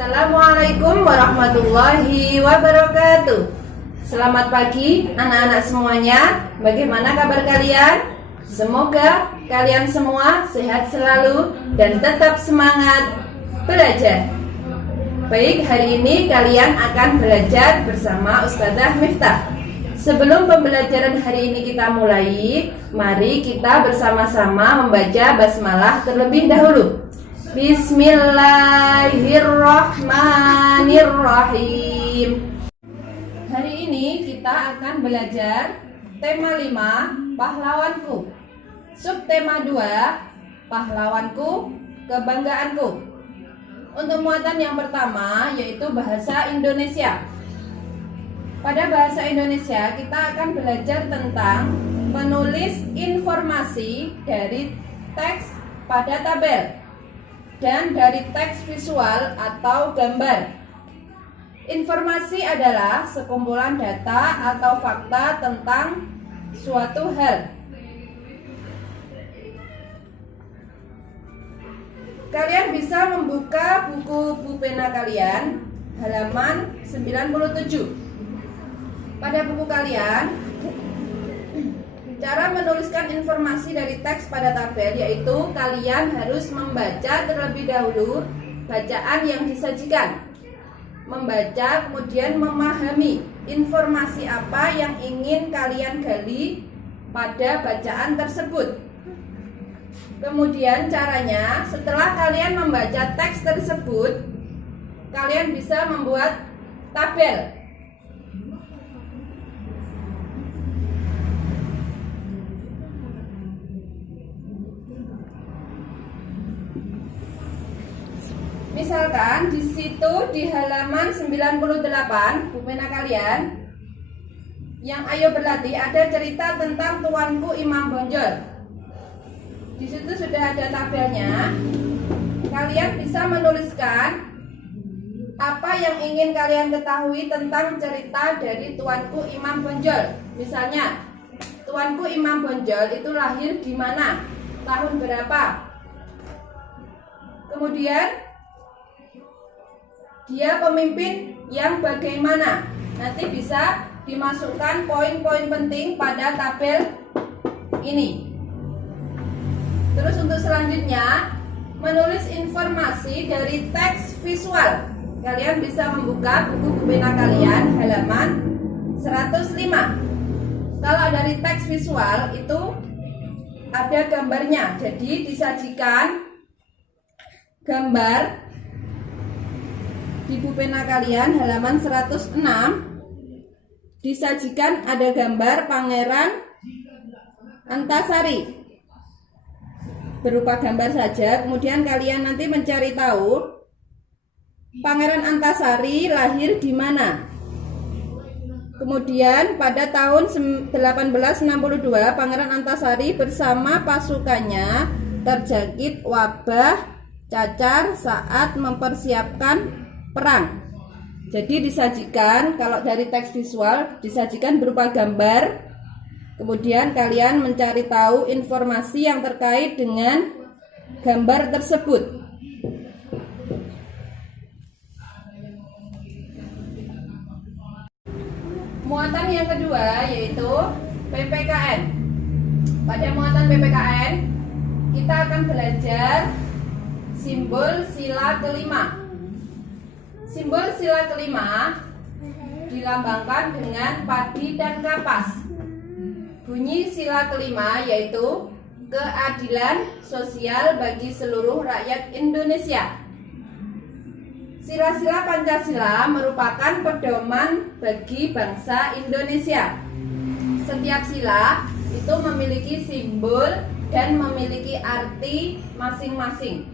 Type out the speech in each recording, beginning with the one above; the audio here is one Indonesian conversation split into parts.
Assalamualaikum warahmatullahi wabarakatuh. Selamat pagi anak-anak semuanya. Bagaimana kabar kalian? Semoga kalian semua sehat selalu dan tetap semangat belajar. Baik, hari ini kalian akan belajar bersama Ustazah Miftah. Sebelum pembelajaran hari ini kita mulai, mari kita bersama-sama membaca basmalah terlebih dahulu. Bismillahirrahmanirrahim. Hari ini kita akan belajar tema 5, pahlawanku. Subtema 2, pahlawanku, kebanggaanku. Untuk muatan yang pertama yaitu bahasa Indonesia. Pada bahasa Indonesia kita akan belajar tentang menulis informasi dari teks pada tabel dan dari teks visual atau gambar. Informasi adalah sekumpulan data atau fakta tentang suatu hal. Kalian bisa membuka buku pulpena kalian halaman 97. Pada buku kalian, cara menuliskan informasi dari teks pada tabel yaitu kalian harus membaca terlebih dahulu bacaan yang disajikan. Membaca kemudian memahami informasi apa yang ingin kalian gali pada bacaan tersebut. Kemudian caranya, setelah kalian membaca teks tersebut, kalian bisa membuat tabel. Misalkan di situ di halaman 98 pulpena kalian yang ayo berlatih ada cerita tentang Tuanku Imam Bonjol. Di situ sudah ada tabelnya. Kalian bisa menuliskan apa yang ingin kalian ketahui tentang cerita dari Tuanku Imam Bonjol. Misalnya, Tuanku Imam Bonjol itu lahir di mana? Tahun berapa? Kemudian dia pemimpin yang bagaimana? Nanti bisa dimasukkan poin-poin penting pada tabel ini. Terus untuk selanjutnya, menulis informasi dari teks visual. Kalian bisa membuka buku pulpena kalian halaman 105. Kalau dari teks visual itu ada gambarnya. Jadi disajikan gambar di pulpena kalian halaman 106, disajikan ada gambar Pangeran Antasari berupa gambar saja. Kemudian kalian nanti mencari tahu Pangeran Antasari lahir di mana. Kemudian pada tahun 1862 Pangeran Antasari bersama pasukannya terjangkit wabah cacar saat mempersiapkan perang. Jadi disajikan, kalau dari teks visual disajikan berupa gambar. Kemudian kalian mencari tahu informasi yang terkait dengan gambar tersebut. Muatan yang kedua yaitu PPKN. Pada muatan PPKN kita akan belajar simbol sila kelima. Simbol sila kelima dilambangkan dengan padi dan kapas. Bunyi sila kelima yaitu keadilan sosial bagi seluruh rakyat Indonesia. Sila-sila Pancasila merupakan pedoman bagi bangsa Indonesia. Setiap sila itu memiliki simbol dan memiliki arti masing-masing.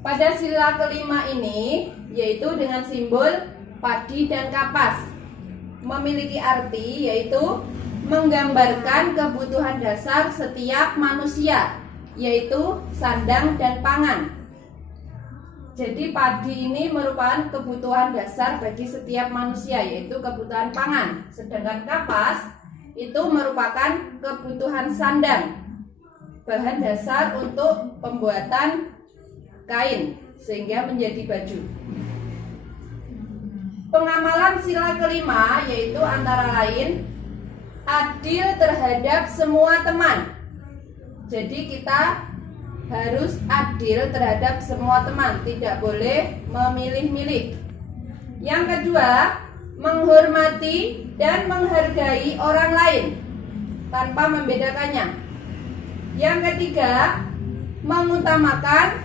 Pada sila kelima ini, yaitu dengan simbol padi dan kapas, memiliki arti yaitu menggambarkan kebutuhan dasar setiap manusia, yaitu sandang dan pangan. Jadi padi ini merupakan kebutuhan dasar bagi setiap manusia, yaitu kebutuhan pangan. Sedangkan kapas itu merupakan kebutuhan sandang, bahan dasar untuk pembuatan kain. sehingga menjadi baju. Pengamalan sila kelima yaitu antara lain adil terhadap semua teman. Jadi kita harus adil terhadap semua teman, tidak boleh memilih-milih. Yang kedua, menghormati dan menghargai orang lain tanpa membedakannya. Yang ketiga, mengutamakan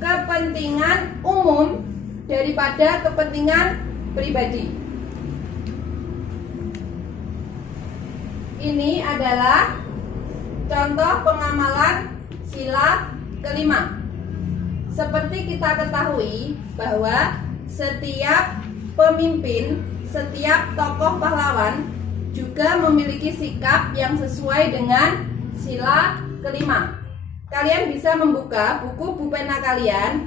kepentingan umum daripada kepentingan pribadi. Ini adalah contoh pengamalan sila kelima. Seperti kita ketahui bahwa setiap pemimpin, setiap tokoh pahlawan juga memiliki sikap yang sesuai dengan sila kelima. Kalian bisa membuka buku pulpena kalian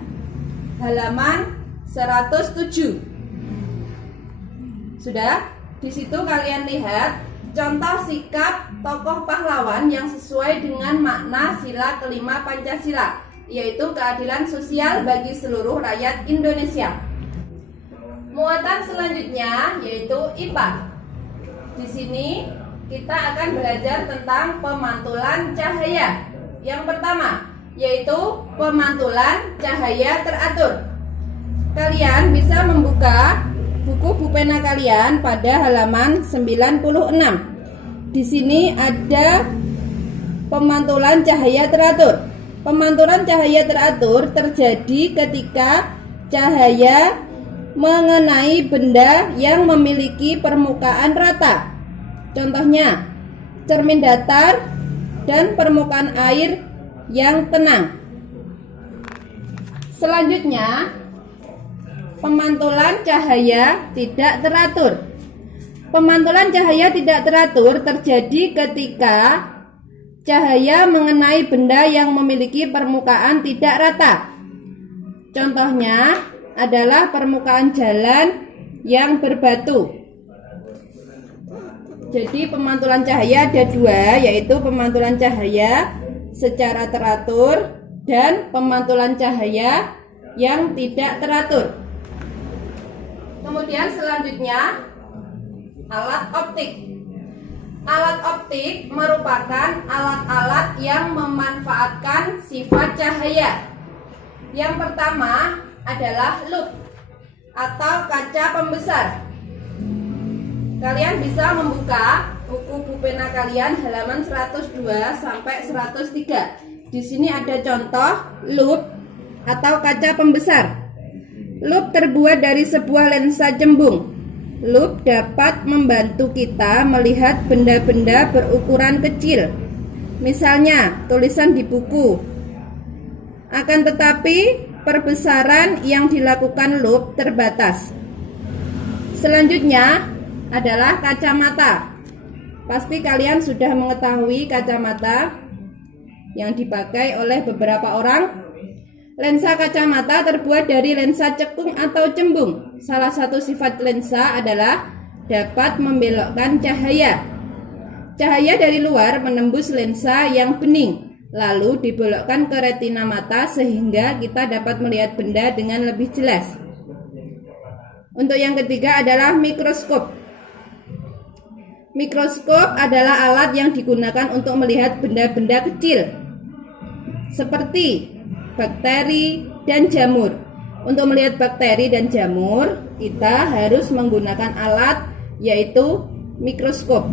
halaman 107. Sudah? Di situ kalian lihat contoh sikap tokoh pahlawan yang sesuai dengan makna sila kelima Pancasila, yaitu keadilan sosial bagi seluruh rakyat Indonesia. Muatan selanjutnya yaitu IPA. Di sini kita akan belajar tentang pemantulan cahaya. Yang pertama yaitu pemantulan cahaya teratur. Kalian bisa membuka buku pulpena kalian pada halaman 96. Di sini ada pemantulan cahaya teratur. Pemantulan cahaya teratur terjadi ketika cahaya mengenai benda yang memiliki permukaan rata. Contohnya, cermin datar dan permukaan air yang tenang. Selanjutnya, pemantulan cahaya tidak teratur. Pemantulan cahaya tidak teratur terjadi ketika cahaya mengenai benda yang memiliki permukaan tidak rata. Contohnya adalah permukaan jalan yang berbatu. Jadi pemantulan cahaya ada dua, yaitu pemantulan cahaya secara teratur dan pemantulan cahaya yang tidak teratur. Kemudian selanjutnya alat optik. Alat optik merupakan alat-alat yang memanfaatkan sifat cahaya. Yang pertama adalah lup atau kaca pembesar. Kalian bisa membuka buku pulpena kalian halaman 102 sampai 103. Di sini ada contoh lup atau kaca pembesar. Lup terbuat dari sebuah lensa cembung. Lup dapat membantu kita melihat benda-benda berukuran kecil, misalnya tulisan di buku. Akan tetapi perbesaran yang dilakukan lup terbatas. Selanjutnya adalah kacamata. Pasti kalian sudah mengetahui kacamata yang dipakai oleh beberapa orang. Lensa kacamata terbuat dari lensa cekung atau cembung. Salah satu sifat lensa adalah dapat membelokkan cahaya. Cahaya dari luar menembus lensa yang bening, lalu dibelokkan ke retina mata sehingga kita dapat melihat benda dengan lebih jelas. Untuk yang ketiga adalah mikroskop. Mikroskop adalah alat yang digunakan untuk melihat benda-benda kecil seperti bakteri dan jamur. Untuk melihat bakteri dan jamur, kita harus menggunakan alat yaitu mikroskop.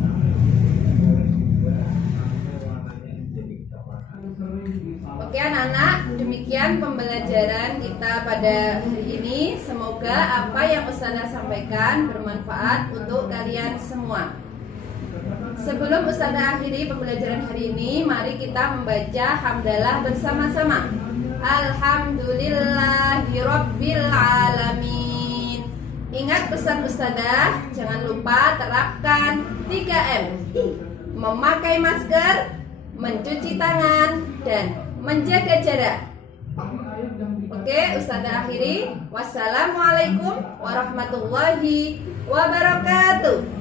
Oke anak-anak, demikian pembelajaran kita pada hari ini. Semoga apa yang Ustazah sampaikan bermanfaat untuk kalian semua. Sebelum Ustazah akhiri pembelajaran hari ini, mari kita membaca hamdalah bersama-sama. Alhamdulillahirabbil alamin. Ingat pesan Ustazah, jangan lupa terapkan 3M. Memakai masker, mencuci tangan, dan menjaga jarak. Oke, Ustazah akhiri. Wassalamualaikum warahmatullahi wabarakatuh.